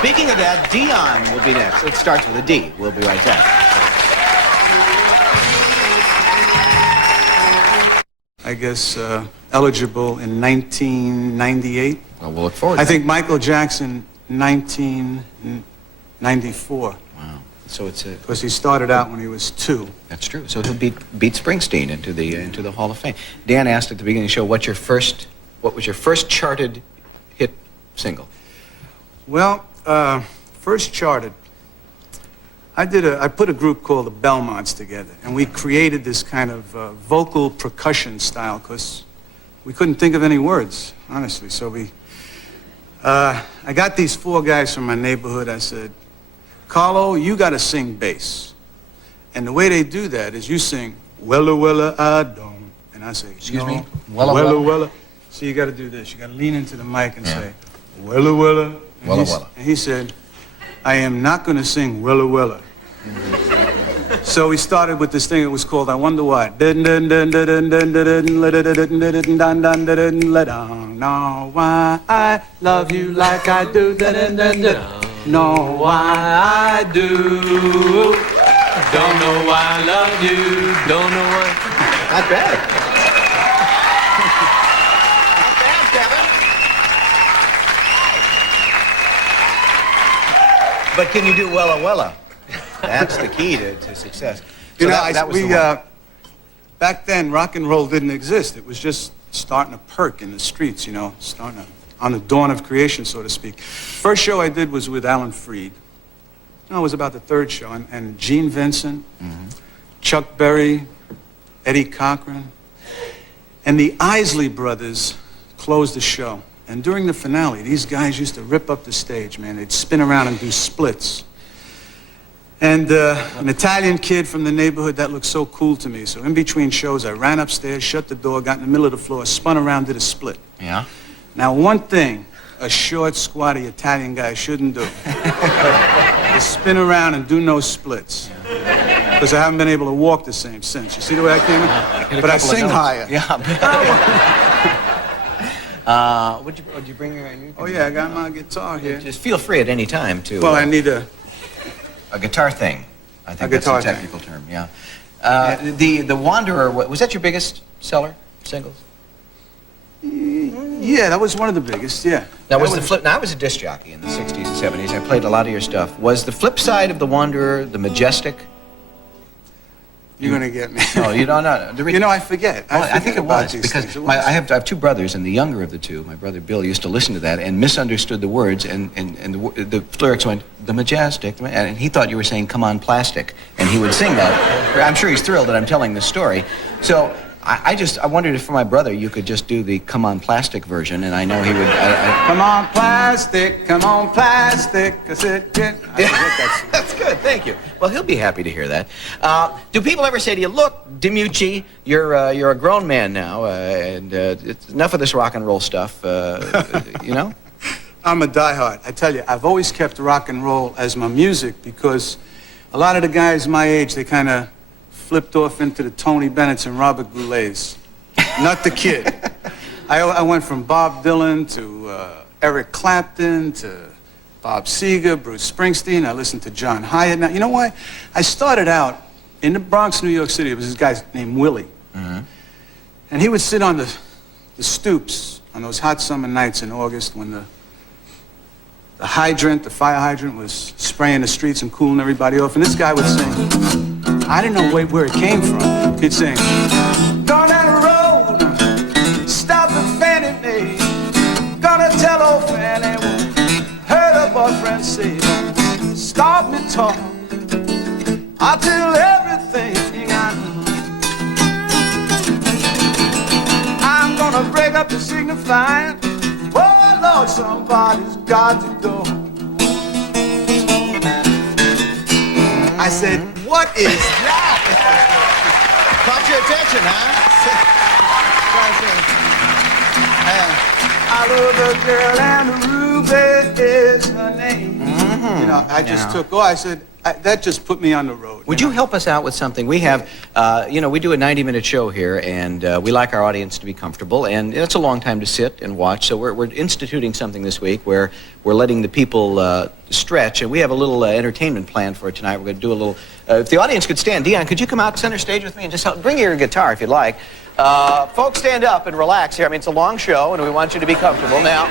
Speaking of that, Dion will be next. It starts with a D. We'll be right back. I guess eligible in 1998. Well, we'll look forward to I think Michael Jackson, 1994. Wow. So it's a... Because he started out when he was 2. That's true. So he'll beat Springsteen into the Hall of Fame. Dan asked at the beginning of the show, what was your first charted hit single? Well, first charted, I put a group called the Belmonts together, and we created this kind of vocal percussion style because we couldn't think of any words, honestly. So I got these 4 guys from my neighborhood. I said, Carlo, you got to sing bass. And the way they do that is you sing, Wella, Wella, I don't. And I say, Excuse no, me? Wella, Wella, Wella. So you got to do this. You got to lean into the mic and say, Wella, Wella. Wella, Wella. And he said, I am not going to sing Wella, Wella. So we started with this thing. It was called I Wonder Why. Know why I love you like I do. Know why I do. Don't know why I love you. Don't know why. Not bad. Not bad, Kevin. But can you do Wella Wella? That's the key to success. You So know, that was the one. back then, rock and roll didn't exist. It was just starting to perk in the streets, you know, starting to, on the dawn of creation, so to speak. First show I did was with Alan Freed. No, it was about the 3rd show. And Gene Vincent, Chuck Berry, Eddie Cochran, and the Isley Brothers closed the show. And during the finale, these guys used to rip up the stage, man. They'd spin around and do splits. And an Italian kid from the neighborhood, that looked so cool to me. So in between shows, I ran upstairs, shut the door, got in the middle of the floor, spun around, did a split. Yeah? Now, one thing a short, squatty Italian guy shouldn't do is spin around and do no splits. Because I haven't been able to walk the same since. You see the way I came in? But I sing higher. Yeah. Would you bring your... Oh, yeah, I got my guitar here. Just feel free at any time to... Well, I need a guitar thing. I think A that's the guitar thing. technical term, yeah. The Wanderer, was that your biggest seller, singles? Yeah, that was one of the biggest, yeah. Now, was the flip... Now, I was a disc jockey in the 60s and 70s. I played a lot of your stuff. Was the flip side of the Wanderer the Majestic? You're going to get me. No, you don't know. You know, I forget. I think it about was, these because things. It I was. have 2 brothers, and the younger of the 2, my brother Bill, used to listen to that and misunderstood the words, and the lyrics went, the Majestic, and he thought you were saying, come on, plastic, and he would sing that. I'm sure he's thrilled that I'm telling this story. So I wondered if for my brother you could just do the come on, plastic version, and I know he would... Come on, plastic, come on, plastic. I said, That's good, thank you. Well, he'll be happy to hear that. Do people ever say to you, look, Dimucci, you're a grown man now, and it's enough of this rock and roll stuff, you know? I'm a diehard. I tell you, I've always kept rock and roll as my music because a lot of the guys my age, they kind of flipped off into the Tony Bennett's and Robert Goulet's. Not the kid. I went from Bob Dylan to Eric Clapton to Bob Seger, Bruce Springsteen. I listened to John Hyatt. Now, you know why? I started out in the Bronx, New York City. There was this guy named Willie. And he would sit on the stoops on those hot summer nights in August when the fire hydrant was spraying the streets and cooling everybody off. And this guy would sing. I didn't know where it came from. He'd sing, "Go down the road, stop the Fannie Mae. Gonna tell old Fannie what heard her boyfriend say. Stop me talking, I'll tell everything I know. I'm gonna break up the signifying. Oh, Lord, somebody's got to go." I said, what is that? Caught your attention, huh? I love a girl and Ruby is her name. You know, I just took, I said, that just put me on the road. Would you help us out with something? We have, you know, we do a 90-minute show here, and we like our audience to be comfortable, and it's a long time to sit and watch, so we're instituting something this week where we're letting the people stretch, and we have a little entertainment plan for it tonight. We're going to do a little, if the audience could stand. Dion, could you come out center stage with me and just help, bring your guitar if you'd like. Folks, stand up and relax here. I mean, it's a long show, and we want you to be comfortable. Now,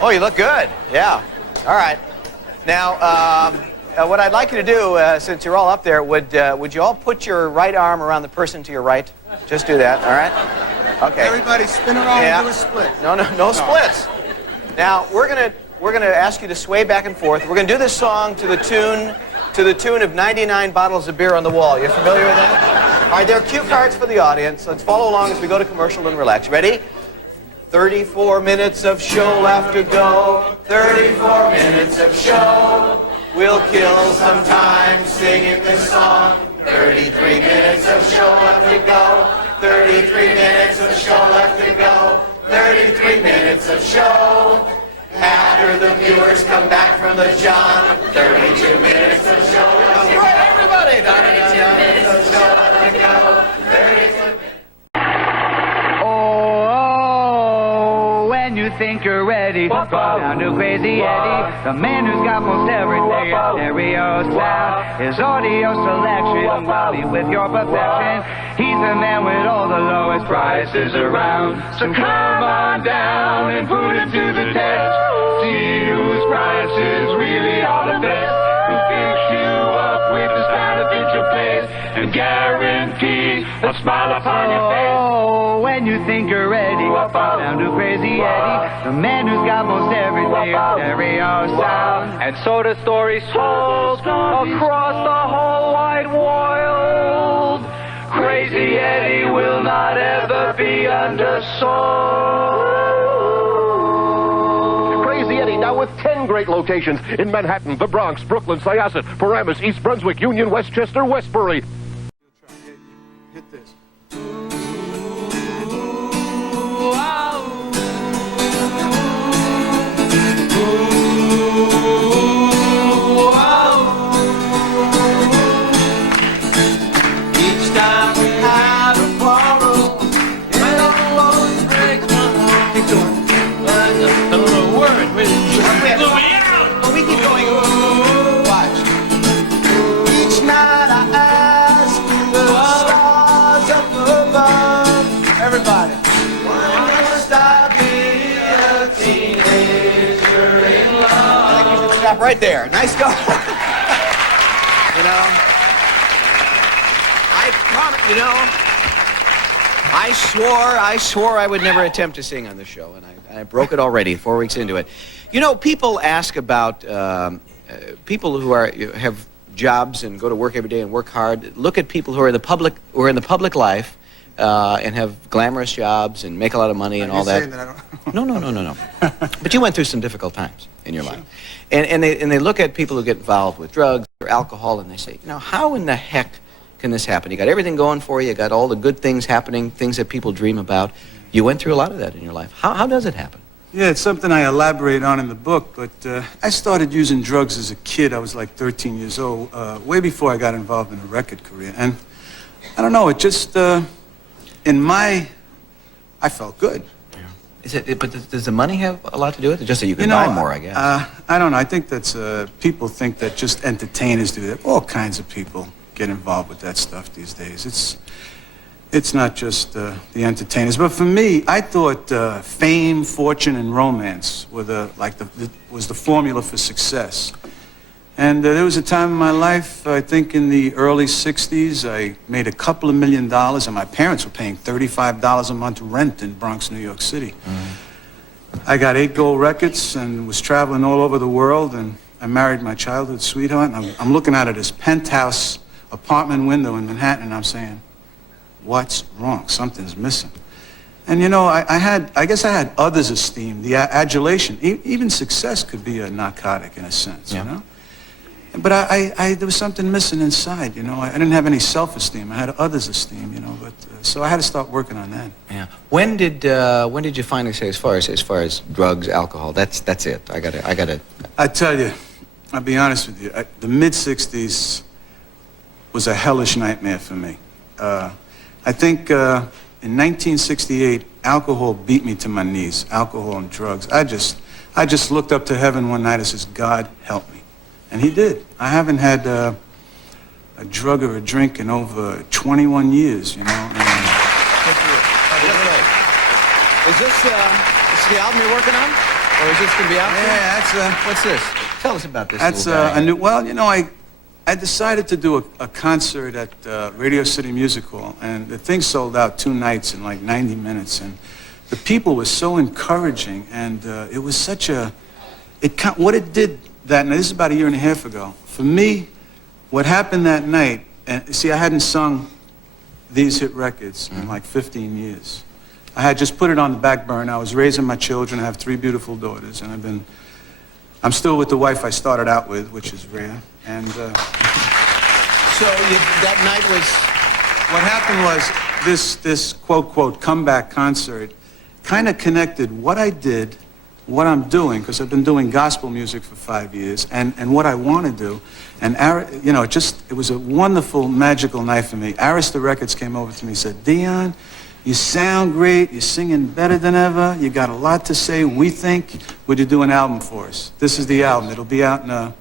oh, you look good. Yeah. All right. Now, what I'd like you to do, since you're all up there, would you all put your right arm around the person to your right? Just do that, all right? Okay. Everybody spin around and do a split. No splits. Now, we're gonna ask you to sway back and forth. We're gonna do this song to the tune of 99 bottles of beer on the wall. You familiar with that? All right, there are cue cards for the audience. Let's follow along as we go to commercial and relax. Ready? 34 minutes of show left to go. 34 minutes of show. We'll kill some time singing this song. 33 minutes of show left to go. 33 minutes of show left to go. 33 minutes of show. After the viewers come back from the John. 32 minutes of show left to go. Everybody! 32 minutes of show left to go. 32 minutes. When you think you're ready, go down to Crazy Eddie, the man who's got most everything. Stereo sound, his audio selection, Wally with your perfection. He's the man with all the lowest prices around. So come on down and put it to the test. See whose prices really are the best. Who picks you up with the style that fits your place and guarantee a smile upon your face. Oh, when you think you're ready, go down to Crazy Eddie, the man who's got most everything. Stereo sound, and so the story told across the whole wide world. Crazy Eddie will not ever be undersold. Crazy Eddie now with 10 great locations in Manhattan, the Bronx, Brooklyn, Syosset, Paramus, East Brunswick, Union, Westchester, Westbury. Hit this. Each time we have a quarrel, it always breaks my heart. Keep going. I don't know a word. Wait me out! Oh, we keep going. Watch. Each night I ask the stars up above. Everybody. Why must I be a teenager in love? I think you should stop right there. Nice go. You know, I promise, you know, I swore I would never attempt to sing on this show, and I broke it already 4 weeks into it. You know, people ask about people who have jobs and go to work every day and work hard. Look at people who are in the public life and have glamorous jobs and make a lot of money and all that. No. But you went through some difficult times in your life, and they look at people who get involved with drugs or alcohol, and they say, you know, how in the heck can this happen? You got everything going for you. You got all the good things happening, things that people dream about. You went through a lot of that in your life. How does it happen? Yeah, it's something I elaborate on in the book, but I started using drugs as a kid. I was like 13 years old, way before I got involved in a record career. And I don't know, it just, I felt good. Yeah. But does the money have a lot to do with it? Just that you can buy more, I guess. I don't know. I think that's, people think that just entertainers do that. All kinds of people get involved with that stuff these days. It's not just the entertainers. But for me, I thought fame, fortune, and romance were was the formula for success. And there was a time in my life, I think in the early 60s, I made a couple of $1 million, and my parents were paying $35 a month rent in Bronx, New York City. I got 8 gold records and was traveling all over the world, and I married my childhood sweetheart. And I'm looking out of this penthouse apartment window in Manhattan, and I'm saying, what's wrong? Something's missing. And you know, I guess I had others' esteem, the adulation. Even success could be a narcotic in a sense, you know? But there was something missing inside, you know? I didn't have any self-esteem. I had others' esteem, you know? But so I had to start working on that. Yeah. When did you finally say, as far as drugs, alcohol, that's it? I gotta. I tell you, I'll be honest with you. The mid-'60s was a hellish nightmare for me. I think in 1968, alcohol beat me to my knees. Alcohol and drugs. I just looked up to heaven one night and says, God, help me. And he did. I haven't had a drug or a drink in over 21 years, you know. Is this the album you're working on? Or is this going to be out? Yeah, that's What's this? Tell us about this. That's little guy. a new. Well, you know, I decided to do a concert at Radio City Music Hall, and the thing sold out 2 nights in like 90 minutes, and the people were so encouraging, and it was such a. What it did that night. This is about a year and a half ago. For me, what happened that night, and see, I hadn't sung these hit records in like 15 years. I had just put it on the back burner. I was raising my children. I have 3 beautiful daughters, and I'm still with the wife I started out with, which is rare. And So that night was... what happened was this quote comeback concert kind of connected what I did, what I'm doing, because I've been doing gospel music for 5 years, and what I want to do. And you know, it was a wonderful, magical night for me. Arista Records came over to me and said, Dion, you sound great, you're singing better than ever, you got a lot to say, we think, would you do an album for us? This is the album. It'll be out in a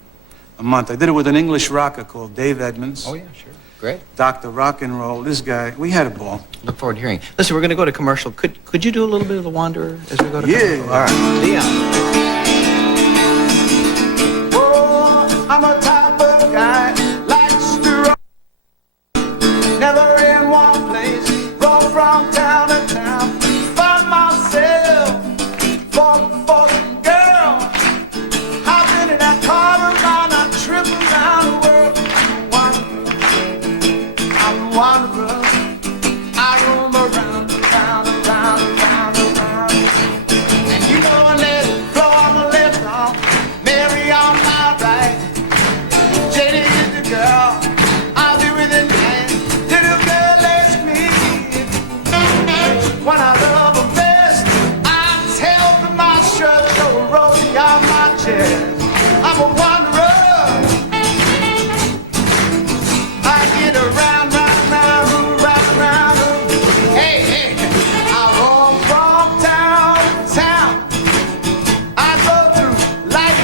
month. I did it with an English rocker called Dave Edmonds. Oh, yeah, sure. Great. Dr. Rock and Roll. This guy, we had a ball. Look forward to hearing. Listen, we're going to go to commercial. Could you do a little bit of The Wanderer as we go to commercial? Yeah. All right. Dion. Oh, I'm a type of guy, likes to rock, never in one place, roll from town to town, find myself, for some girl, hop into that car around, I trip around the world, I'm a wanderer, I roam around, and you know I let it flow on the left arm, Mary on my right, Janie is the girl, I'll be with it night, little girl ask me, when I love her best, I'm helping my shirt, so rosy on my chest, I'm a wanderer, I get around, hey, hey, I roam from town to town, I go through life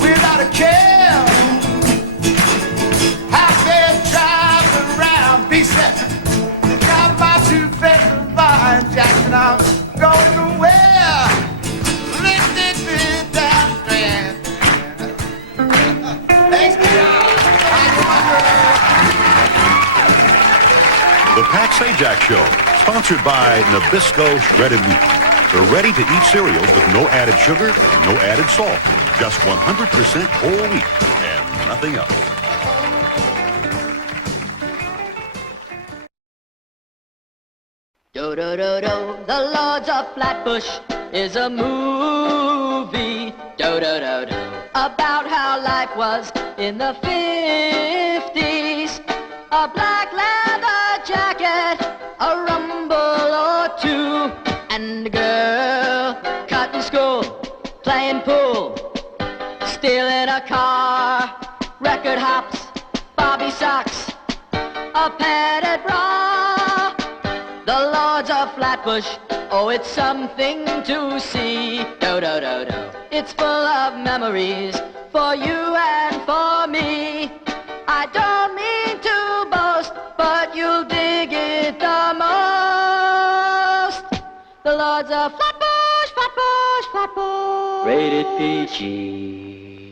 without a care, happy driving around, be set, got my 2 favorite vine Jackson, I'm going nowhere, lifted with that strand. Thanks, The Pat Sajak Show, sponsored by Nabisco Shredded Wheat. The ready-to-eat cereals with no added sugar and no added salt. Just 100% whole wheat and nothing else. Do-do-do-do, The Lords of Flatbush is a movie. Do-do-do-do, about how life was in the 50s. A black leather jacket, a rumble or two, and a girl cutting school, playing pool, stealing a car, record hops, bobby socks, a padded bra. The Lords of Flatbush, oh, it's something to see. Do-do-do-do, it's full of memories for you and for me. I don't mean to boast, but you'll dig it the most. The Lords of Flatbush, Flatbush, Flatbush. Rated PG.